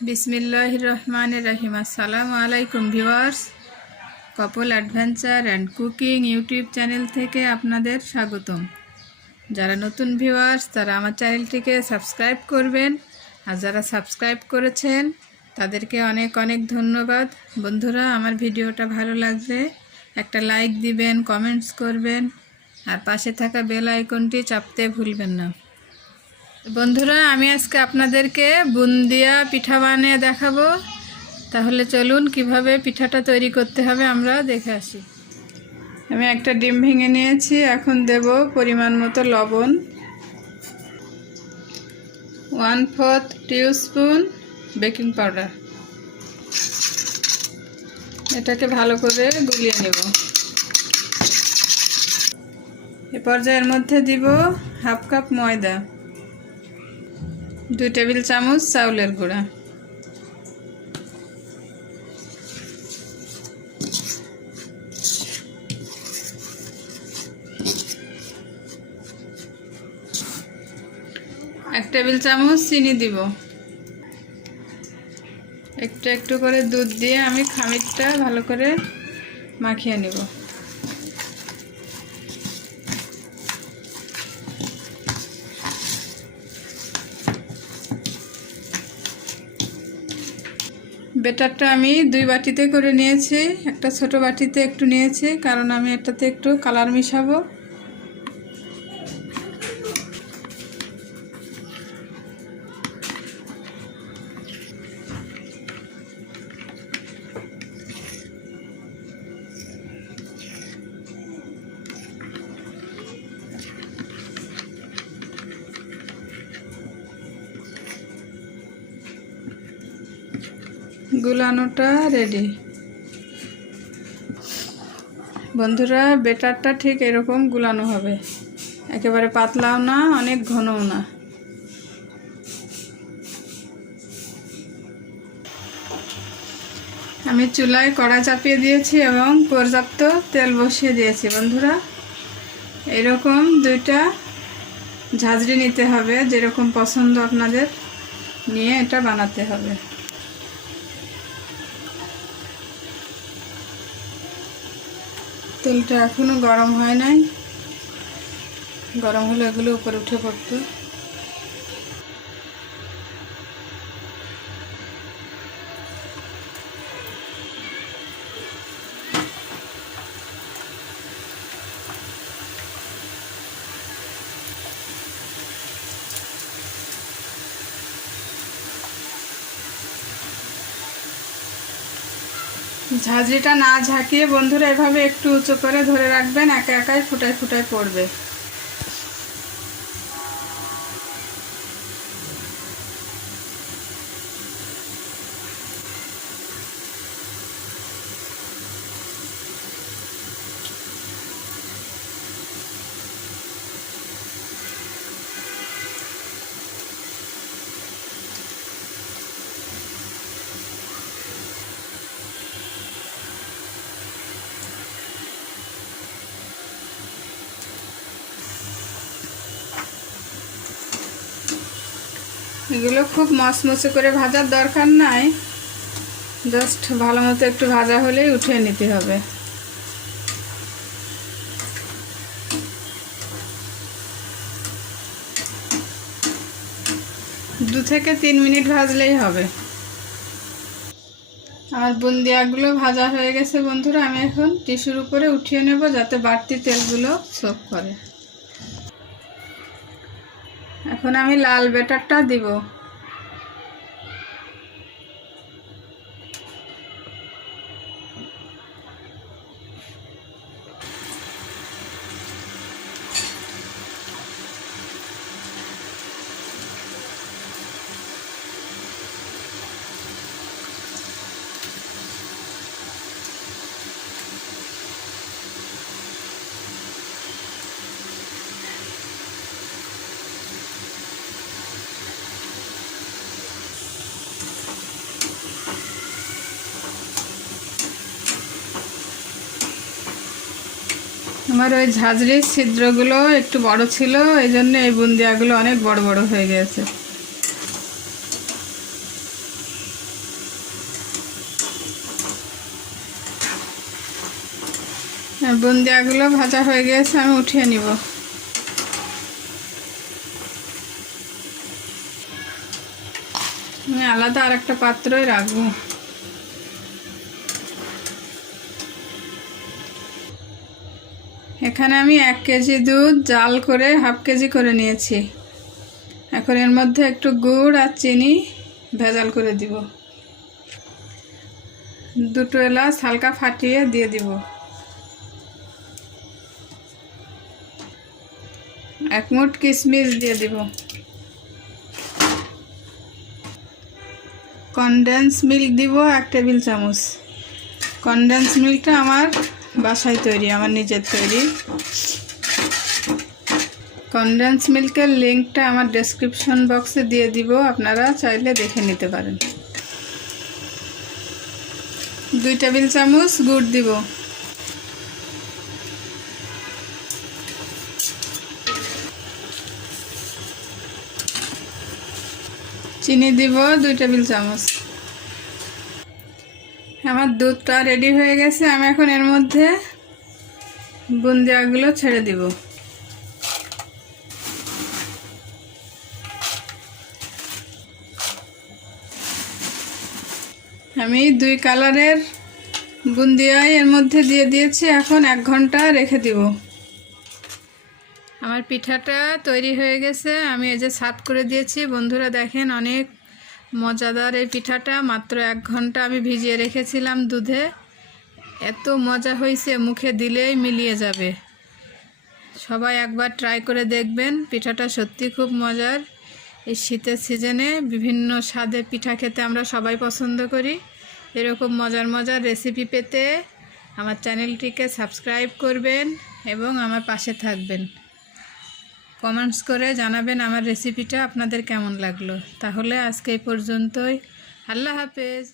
বিসমিল্লাহির রহমানির রহিম। আসসালামু আলাইকুম viewers, couple adventure and cooking YouTube channel থেকে আপনাদের স্বাগতম। যারা নতুন ভিউয়ার্স তারা আমার চ্যানেলটিকে সাবস্ক্রাইব করবেন, আর যারা সাবস্ক্রাইব করেছেন তাদেরকে অনেক অনেক ধন্যবাদ। বন্ধুরা, আমার ভিডিওটা ভালো লাগলে একটা লাইক দিবেন, কমেন্টস করবেন, আর পাশে থাকা বেল আইকনটি চাপতে ভুলবেন না। বন্ধুরা, আমি আজকে আপনাদেরকে বুন্দিয়া পিঠা বানিয়ে দেখাবো। তাহলে চলুন কিভাবে পিঠাটা তৈরি করতে হবে আমরা দেখে আসি। আমি একটা ডিম ভেঙে নিয়েছি। এখন দেব পরিমাণ মতো লবণ, 1/4 টিস্পুন বেকিং পাউডার। এটাকে ভালো করে গুলিয়ে নেব। এ পর্যায়ের মধ্যে দিব 1/2 কাপ ময়দা, 2 টেবিল চামচ চাউলের গুঁড়া, 1 টেবিল চামচ চিনি দিব। একটু একটু করে দুধ দিয়ে আমি খামিরটা ভালো করে মাখিয়ে নেব। ব্যাটারটা আমি 2 বাটিতে করে নিয়েছি। একটা ছোট বাটিতে একটু নিয়েছি, কারণ আমি এটাতে একটু কালার মিশাবো। গুলানোটা রেডি। বন্ধুরা, ব্যাটারটা ঠিক এরকম গুলানো হবে, একেবারে পাতলাও না, অনেক ঘনও না। আমি চুলায় কড়া চাপিয়ে দিয়েছি এবং পর্যাপ্ত তেল বসিয়ে দিয়েছি। বন্ধুরা, এরকম 2টা ঝাঁঝরি নিতে হবে, যেরকম পছন্দ আপনাদের, নিয়ে এটা বানাতে হবে। তেলটা এখনো গরম হয় নাই, গরম হলে এগুলো উপরে উঠে পড়তো। ঝাঁঝরিটা না ঝাঁকিয়ে বন্ধুরা এভাবে একটু উঁচু করে ধরে রাখবেন, একা একাই ফুটায় ফুটায় পড়বে। এগুলো খুব মচমচে করে ভাজার দরকার নাই, জাস্ট ভালো মতো একটু ভাজা হলেই উঠিয়ে নিতে হবে। 2 থেকে 3 মিনিট ভাজলেই হবে। আমার বুন্দিয়াগুলো ভাজা হয়ে গেছে বন্ধুরা। আমি এখন টিস্যুর উপরে উঠিয়ে নেব, যাতে বাড়তি তেলগুলো সোক করে। এখন আমি লাল ব্যাটারটা দিব। আমার ওই ঝাঁঝরির ছিদ্রগুলো একটু বড় ছিল, এই জন্য এই বুন্দিয়াগুলো অনেক বড় বড় হয়ে গেছে। বুন্দিয়াগুলো ভাজা হয়ে গেছে, আমি উঠিয়ে নিব। আমি আলাদা আর একটা পাত্রই রাখবো। এখানে আমি 1 কেজি দুধ জাল করে হাফ কেজি করে নিয়েছি। এখন এর মধ্যে একটু গুড় আর চিনি ভেজাল করে দিব। 2 এলাচ হালকা ফাটিয়ে দিয়ে দিব। 1 মুঠ কিশমিশ দিয়ে দিব। কনডেন্স মিল্ক দিব 1 টেবিল চামচ। কনডেন্স মিল্কটা আমার বাসায় তৈরি, আমার নিজের তৈরি। কনডেন্স মিল্কের লিঙ্কটা আমার ডেসক্রিপশন বক্সে দিয়ে দিব, আপনারা চাইলে দেখে নিতে পারেন। 2 টেবিল চামচ গুড় দিব। চিনি দিব 2 টেবিল চামচ। আমার দুধটা রেডি হয়ে গেছে, আমি এখন এর মধ্যে বুন্দিয়াগুলো ছেড়ে দিব। আমি 2 কালারের বুন্দিয়া এর মধ্যে দিয়ে দিয়েছি। এখন 1 ঘন্টা রেখে দিব। আমার পিঠাটা তৈরি হয়ে গেছে, আমি এই যে সাত করে দিয়েছি। বন্ধুরা দেখেন, অনেক মজাদার এই পিঠাটা। মাত্র 1 ঘন্টা আমি ভিজিয়ে রেখেছিলাম দুধে। এত মজা হয়েছে, মুখে দিলেই মিলিয়ে যাবে। সবাই একবার ট্রাই করে দেখবেন, পিঠাটা সত্যি খুব মজার। এই শীতের সিজনে বিভিন্ন স্বাদে পিঠা খেতে আমরা সবাই পছন্দ করি। এরকম মজার মজার রেসিপি পেতে আমার চ্যানেলটিকে সাবস্ক্রাইব করবেন এবং আমার পাশে থাকবেন। কমেন্টস করে জানাবেন আমার রেসিপিটা আপনাদের কেমন লাগলো। তাহলে আজকে এই পর্যন্তই। আল্লাহ হাফেজ।